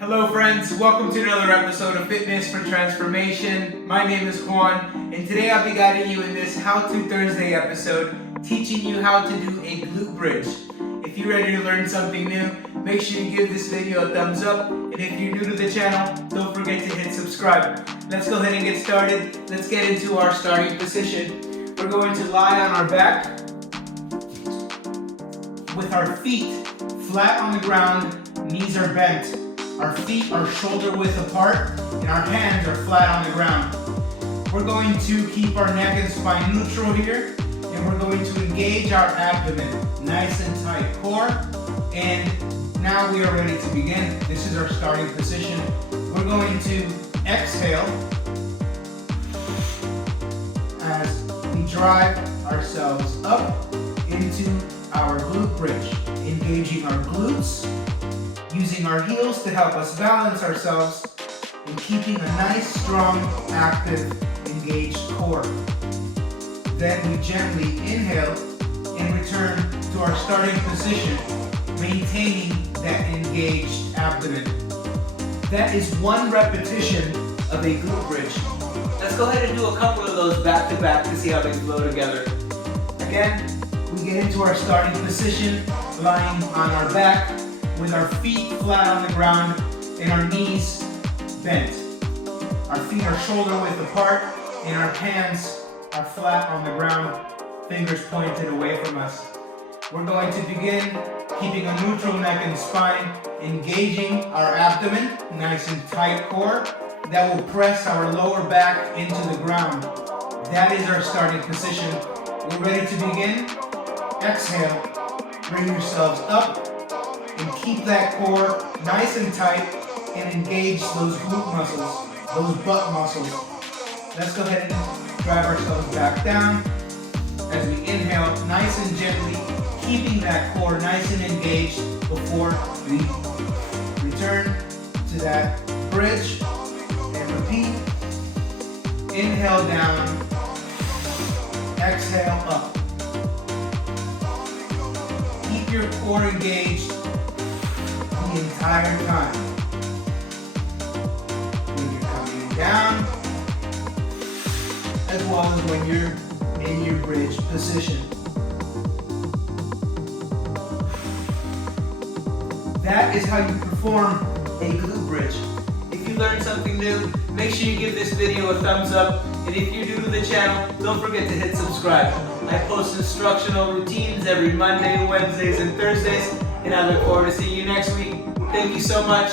Hello friends, welcome to another episode of Fitness for Transformation. My name is Juan, and today I'll be guiding you in this How To Thursday episode, teaching you how to do a glute bridge. If you're ready to learn something new, make sure you give this video a thumbs up, and if you're new to the channel, don't forget to hit subscribe. Let's go ahead and get started. Let's get into our starting position. We're going to lie on our back with our feet flat on the ground, knees are bent. Our feet are shoulder width apart and our hands are flat on the ground. We're going to keep our neck and spine neutral here, and we're going to engage our abdomen, nice and tight core. And now we are ready to begin. This is our starting position. We're going to exhale as we drive ourselves up into our glute bridge, engaging our glutes, using our heels to help us balance ourselves, and keeping a nice, strong, active, engaged core. Then we gently inhale and return to our starting position, maintaining that engaged abdomen. That is one repetition of a glute bridge. Let's go ahead and do a couple of those back to back to see how they flow together. Again, we get into our starting position, lying on our back, with our feet flat on the ground and our knees bent. Our feet are shoulder width apart and our hands are flat on the ground, fingers pointed away from us. We're going to begin keeping a neutral neck and spine, engaging our abdomen, nice and tight core, that will press our lower back into the ground. That is our starting position. We're ready to begin. Exhale, bring yourselves up, and keep that core nice and tight and engage those glute muscles, those butt muscles. Let's go ahead and drive ourselves back down as we inhale nice and gently, keeping that core nice and engaged before we return to that bridge and repeat. Inhale down, exhale up. Keep your core engaged the entire time. When you're coming down, as well as when you're in your bridge position. That is how you perform a glute bridge. If you learned something new, make sure you give this video a thumbs up, and if you're new to the channel, don't forget to hit subscribe. I post instructional routines every Monday, Wednesdays, and Thursdays, and I look forward to seeing you next week. Thank you so much.